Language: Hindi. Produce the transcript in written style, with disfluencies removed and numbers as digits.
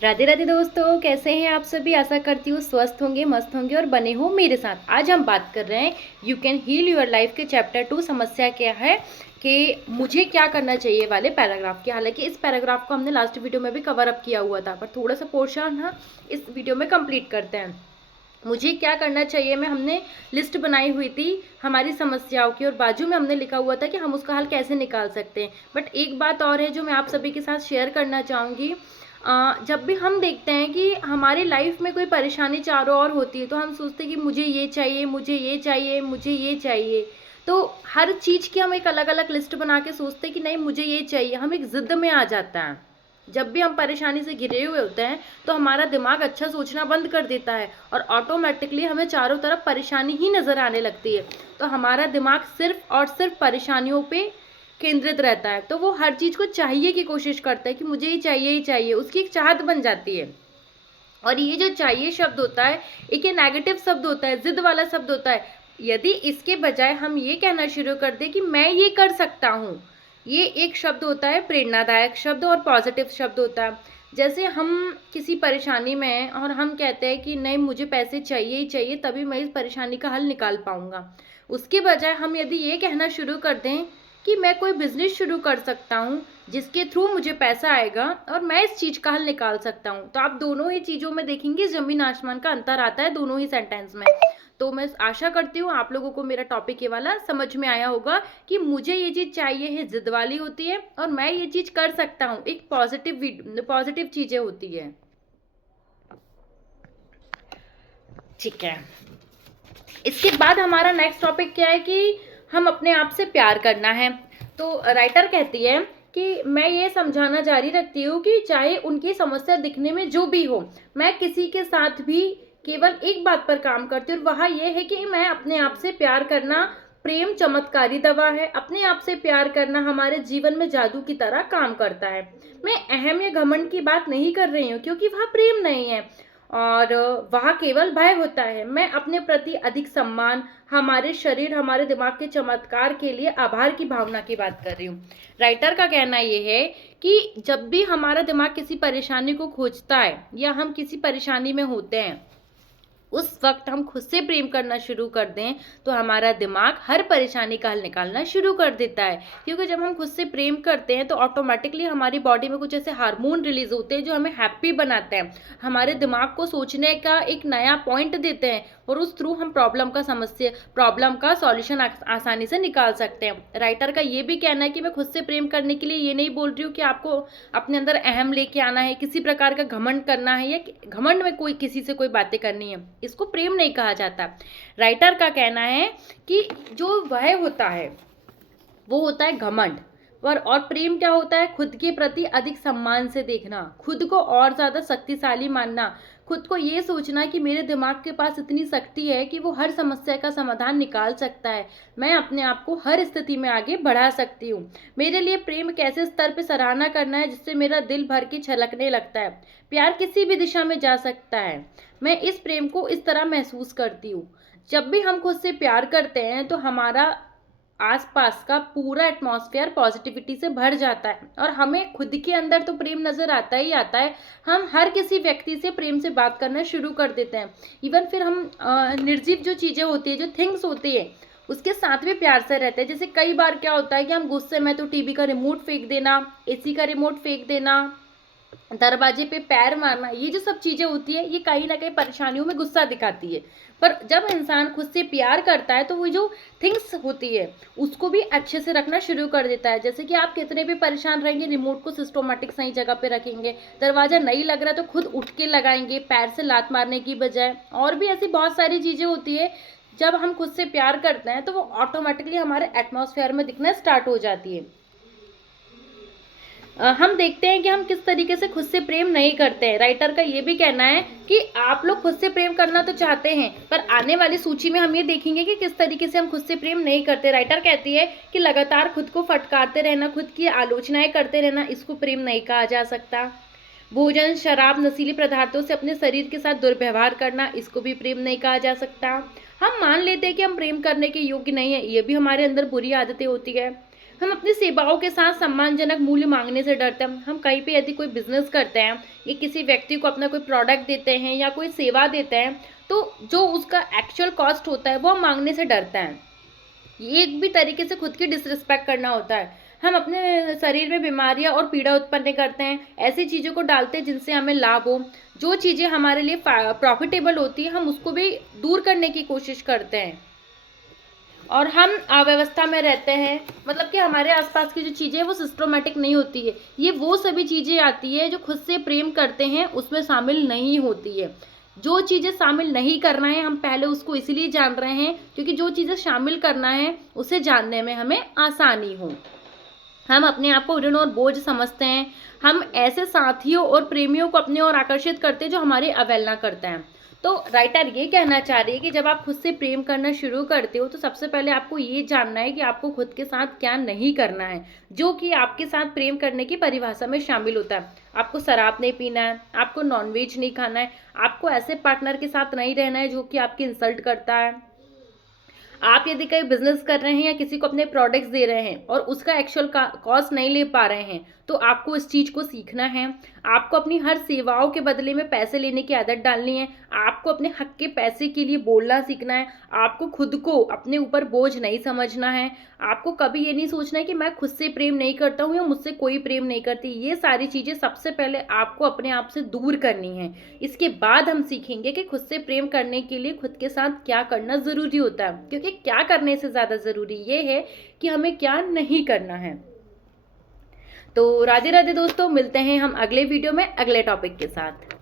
राधे राधे दोस्तों, कैसे हैं आप सभी। आशा करती हूँ स्वस्थ होंगे, मस्त होंगे और बने हो मेरे साथ। आज हम बात कर रहे हैं you can heal your life के चैप्टर 2 समस्या क्या है कि मुझे क्या करना चाहिए वाले पैराग्राफ की। हालांकि इस पैराग्राफ को हमने लास्ट वीडियो में भी कवर अप किया हुआ था, पर थोड़ा सा पोर्शन हाँ इस वीडियो में कंप्लीट करते हैं। मुझे क्या करना चाहिए में हमने लिस्ट बनाई हुई थी हमारी समस्याओं की, और बाजू में हमने लिखा हुआ था कि हम उसका हल कैसे निकाल सकते हैं। बट एक बात और है जो मैं आप सभी के साथ शेयर करना चाहूँगी। जब भी हम देखते हैं कि हमारी लाइफ में कोई परेशानी चारों ओर होती है, तो हम सोचते हैं कि मुझे ये चाहिए, मुझे ये चाहिए, मुझे ये चाहिए। तो हर चीज़ की हम एक अलग अलग लिस्ट बना के सोचते हैं कि नहीं मुझे ये चाहिए, हम एक ज़िद में आ जाता है। जब भी हम परेशानी से घिरे हुए होते हैं तो हमारा दिमाग अच्छा सोचना बंद कर देता है और ऑटोमेटिकली हमें चारों तरफ परेशानी ही नज़र आने लगती है। तो हमारा दिमाग सिर्फ और सिर्फ परेशानियों पे केंद्रित रहता है, तो वो हर चीज़ को चाहिए की कोशिश करता है कि मुझे ही चाहिए, उसकी एक चाहत बन जाती है। और ये जो चाहिए शब्द होता है, एक ये नेगेटिव शब्द होता है, जिद वाला शब्द होता है। यदि इसके बजाय हम ये कहना शुरू कर दें कि मैं ये कर सकता हूँ, ये एक शब्द होता है प्रेरणादायक शब्द और पॉजिटिव शब्द होता है। जैसे हम किसी परेशानी में हैं और हम कहते हैं कि नहीं मुझे पैसे चाहिए ही चाहिए, तभी मैं इस परेशानी का हल निकाल पाऊंगा। उसके बजाय हम यदि ये कहना शुरू कर दें कि मैं कोई बिजनेस शुरू कर सकता हूँ जिसके थ्रू मुझे पैसा आएगा और मैं इस चीज़ का हल निकाल सकता हूँ, तो आप दोनों ही चीज़ों में देखेंगे ज़मीन आसमान का अंतर आता है दोनों ही सेंटेंस में। तो मैं आशा करती हूँ आप लोगों को मेरा टॉपिक ये वाला समझ में आया होगा कि मुझे ये चीज़ चाहिए है जिद वाली होती है, और मैं ये चीज़ कर सकता हूँ एक पॉजिटिव चीज़ें होती है। ठीक है, इसके बाद हमारा नेक्स्ट टॉपिक क्या है कि हम अपने आप से प्यार करना है। तो राइटर कहती है कि मैं ये समझाना जारी रखती हूँ कि चाहे उनकी समस्या दिखने में जो भी हो, मैं किसी के साथ भी केवल एक बात पर काम करती हूँ, और वह ये है कि मैं अपने आप से प्यार करना प्रेम चमत्कारी दवा है। अपने आप से प्यार करना हमारे जीवन में जादू की तरह काम करता है। मैं अहम या घमंड की बात नहीं कर रही हूँ, क्योंकि वह प्रेम नहीं है और वहाँ केवल भय होता है। मैं अपने प्रति अधिक सम्मान, हमारे शरीर, हमारे दिमाग के चमत्कार के लिए आभार की भावना की बात कर रही हूँ। राइटर का कहना ये है कि जब भी हमारा दिमाग किसी परेशानी को खोजता है या हम किसी परेशानी में होते हैं, उस वक्त हम खुद से प्रेम करना शुरू कर दें तो हमारा दिमाग हर परेशानी का हल निकालना शुरू कर देता है। क्योंकि जब हम खुद से प्रेम करते हैं तो ऑटोमेटिकली हमारी बॉडी में कुछ ऐसे हार्मोन रिलीज होते हैं जो हमें हैप्पी बनाते हैं, हमारे दिमाग को सोचने का एक नया पॉइंट देते हैं, और उस थ्रू हम प्रॉब्लम का सॉल्यूशन आसानी से निकाल सकते हैं। राइटर का ये भी कहना है कि मैं खुद से प्रेम करने के लिए ये नहीं बोल रही हूँ कि आपको अपने अंदर अहम लेके आना है, किसी प्रकार का घमंड करना है या घमंड में कोई किसी से कोई बातें करनी है, इसको प्रेम नहीं कहा जाता। राइटर का कहना है कि जो वह होता है वो होता है घमंड, और प्रेम क्या होता है, खुद के प्रति अधिक सम्मान से देखना, खुद को और ज़्यादा शक्तिशाली मानना, खुद को ये सोचना कि मेरे दिमाग के पास इतनी शक्ति है कि वो हर समस्या का समाधान निकाल सकता है, मैं अपने आप को हर स्थिति में आगे बढ़ा सकती हूँ। मेरे लिए प्रेम एक ऐसे स्तर पर सराहना करना है जिससे मेरा दिल भर के छलकने लगता है। प्यार किसी भी दिशा में जा सकता है। मैं इस प्रेम को इस तरह महसूस करती हूँ, जब भी हम खुद से प्यार करते हैं तो हमारा आसपास का पूरा एटमॉस्फेयर पॉजिटिविटी से भर जाता है, और हमें खुद के अंदर तो प्रेम नज़र आता ही आता है। हम हर किसी व्यक्ति से प्रेम से बात करना शुरू कर देते हैं। इवन फिर हम निर्जीव जो चीज़ें होती है, जो थिंग्स होती है, उसके साथ भी प्यार से रहते हैं। जैसे कई बार क्या होता है कि हम गुस्से में तो टीवी का रिमोट फेंक देना, एसी का रिमोट फेंक देना, दरवाजे पे पैर मारना, ये जो सब चीज़ें होती है ये कहीं ना कहीं परेशानियों में गुस्सा दिखाती है। पर जब इंसान खुद से प्यार करता है तो वो जो थिंग्स होती है उसको भी अच्छे से रखना शुरू कर देता है। जैसे कि आप कितने भी परेशान रहेंगे, रिमोट को सिस्टोमेटिक सही जगह पे रखेंगे, दरवाज़ा नहीं लग रहा तो खुद उठ के लगाएंगे पैर से लात मारने की बजाय। और भी ऐसी बहुत सारी चीज़ें होती है, जब हम खुद से प्यार करते हैं तो वो ऑटोमेटिकली हमारे एटमॉस्फेयर में दिखना स्टार्ट हो जाती है। हम देखते हैं कि हम किस तरीके से खुद से प्रेम नहीं करते हैं। राइटर का ये भी कहना है कि आप लोग खुद से प्रेम करना तो चाहते हैं, पर आने वाली सूची में हम ये देखेंगे कि किस तरीके से हम खुद से प्रेम नहीं करते। राइटर कहती है कि लगातार खुद को फटकारते रहना, खुद की आलोचनाएं करते रहना, इसको प्रेम नहीं कहा जा सकता। भोजन, शराब, नशीले पदार्थों से अपने शरीर के साथ दुर्व्यवहार करना, इसको भी प्रेम नहीं कहा जा सकता। हम मान लेते हैं कि हम प्रेम करने के योग्य नहीं है, ये भी हमारे अंदर बुरी आदतें होती है। हम अपनी सेवाओं के साथ सम्मानजनक मूल्य मांगने से डरते हैं। हम कहीं पे यदि कोई बिजनेस करते हैं या किसी व्यक्ति को अपना कोई प्रोडक्ट देते हैं या कोई सेवा देते हैं, तो जो उसका एक्चुअल कॉस्ट होता है वो हम मांगने से डरते हैं। ये एक भी तरीके से खुद की डिसरिस्पेक्ट करना होता है। हम अपने शरीर में बीमारियां और पीड़ा उत्पन्न करते हैं, ऐसी चीज़ों को डालते हैं जिनसे हमें लाभ हो। जो चीज़ें हमारे लिए प्रॉफिटेबल होती है हम उसको भी दूर करने की कोशिश करते हैं, और हम अव्यवस्था में रहते हैं। मतलब कि हमारे आसपास की जो चीज़ें हैं वो सिस्टमेटिक नहीं होती है। ये वो सभी चीज़ें आती है जो खुद से प्रेम करते हैं उसमें शामिल नहीं होती है। जो चीज़ें शामिल नहीं करना है हम पहले उसको इसलिए जान रहे हैं क्योंकि जो चीज़ें शामिल करना है उसे जानने में हमें आसानी हो। हम अपने आप को ऋण और बोझ समझते हैं। हम ऐसे साथियों और प्रेमियों को अपने ओर आकर्षित करते हैं जो हमारी अवहेलना करते हैं। तो राइटर ये कहना चाह रही है कि जब आप खुद से प्रेम करना शुरू करते हो तो सबसे पहले आपको ये जानना है कि आपको खुद के साथ क्या नहीं करना है, जो कि आपके साथ प्रेम करने की परिभाषा में शामिल होता है। आपको शराब नहीं पीना है, आपको नॉनवेज नहीं खाना है, आपको ऐसे पार्टनर के साथ नहीं रहना है जो कि आपकी इंसल्ट करता है। आप यदि कहीं बिजनेस कर रहे हैं या किसी को अपने प्रोडक्ट्स दे रहे हैं और उसका एक्चुअल कॉस्ट नहीं ले पा रहे हैं, तो आपको इस चीज़ को सीखना है। आपको अपनी हर सेवाओं के बदले में पैसे लेने की आदत डालनी है। आपको अपने हक के पैसे के लिए बोलना सीखना है। आपको खुद को अपने ऊपर बोझ नहीं समझना है। आपको कभी ये नहीं सोचना है कि मैं खुद से प्रेम नहीं करता हूँ या मुझसे कोई प्रेम नहीं करती। ये सारी चीज़ें सबसे पहले आपको अपने आप से दूर करनी है। इसके बाद हम सीखेंगे कि खुद से प्रेम करने के लिए खुद के साथ क्या करना ज़रूरी होता है, क्योंकि क्या करने से ज़्यादा ज़रूरी ये है कि हमें क्या नहीं करना है। तो राधे राधे दोस्तों, मिलते हैं हम अगले वीडियो में अगले टॉपिक के साथ।